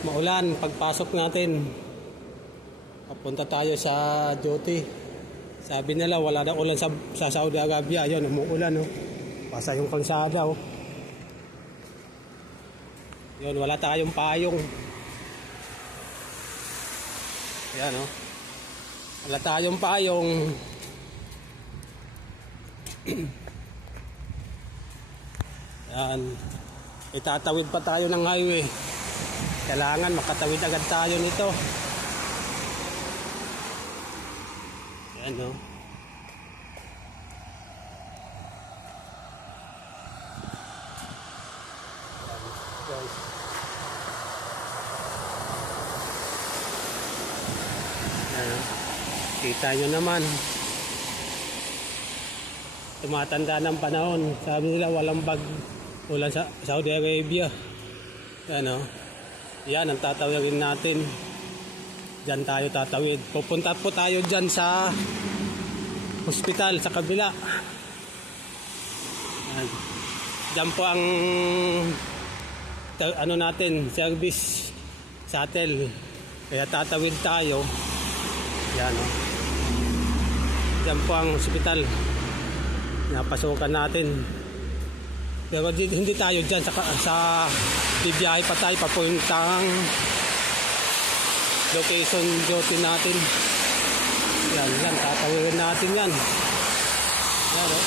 Maulan pagpasok natin. Papunta tayo sa duty. Sabi nila wala na ulan sa Saudi Arabia. Ayun, umuulan, oh. Basa yung kalsada, oh. Yun, wala tayong payong. Ayan, oh. Wala tayong payong. Ayan. Itatawid pa tayo ng highway. Kailangan makatawid agad tayo nito. Ayan, no? Guys. Ayan. Kita nyo naman. Tumatanda ng panahon. Sabi nila walang ulan sa Saudi Arabia. Ayan, no? Yan ang tatawagin natin. Diyan tayo tatawid. Pupunta po tayo dyan sa hospital sa kabila. Yan. Diyan po ang ano natin, service shuttle. Kaya tatawid tayo. Yan, oh. Diyan po ang hospital. Napasukan natin. Pero hindi tayo dyan sa bibiyahe pa tayo papuntang location duty natin. Yan, tatawid natin yan. Yan, oh.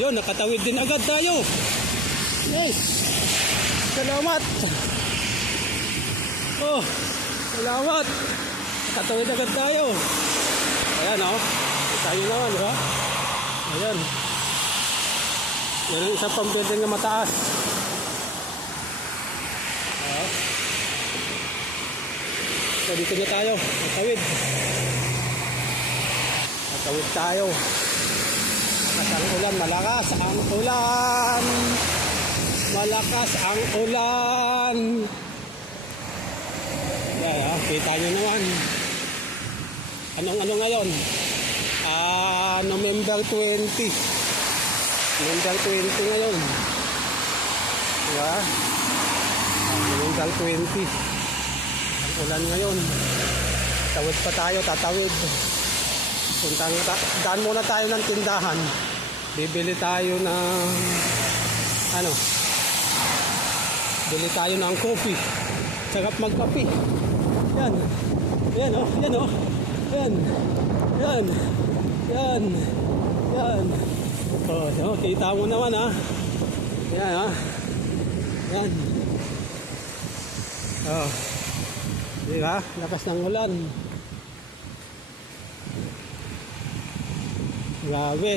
Yun, nakatawid din agad tayo. Yes. Salamat. Oh, salamat. Nakatawid agad tayo. Ayan, oh. Tayo naman, di ba? Ayan. Yan ang isang pang-building na mataas. So dito na tayo. Matawid. Matawid tayo. Malakas ang ulan. Malakas ang ulan. Malakas ang ulan. Yan, kita nyo naman. Anong ngayon? November 20. November 20 ngayon. Diba? November 20. Ang ulan ngayon. Tawid pa tayo, tatawid. Daan muna tayo ng tindahan. Bibili tayo ng bili tayo ng coffee. Sarap magkape. Yan. Yan, oh. Yan, oh. Yan. Yan. Yan. Yan. Oh, so, kita mo naman, ha. Yan, ha. Yan. Oh. Diba? Lakas ng ulan. Grabe.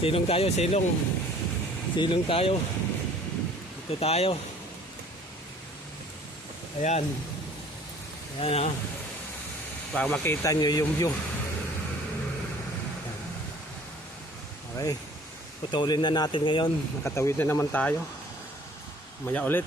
Silong tayo, silong. Silong tayo. Ito tayo. Ayan. Ayan, ha. Para makita nyo yung view. Okay. Putulin na natin ngayon. Nakatawid na naman tayo. Maya ulit.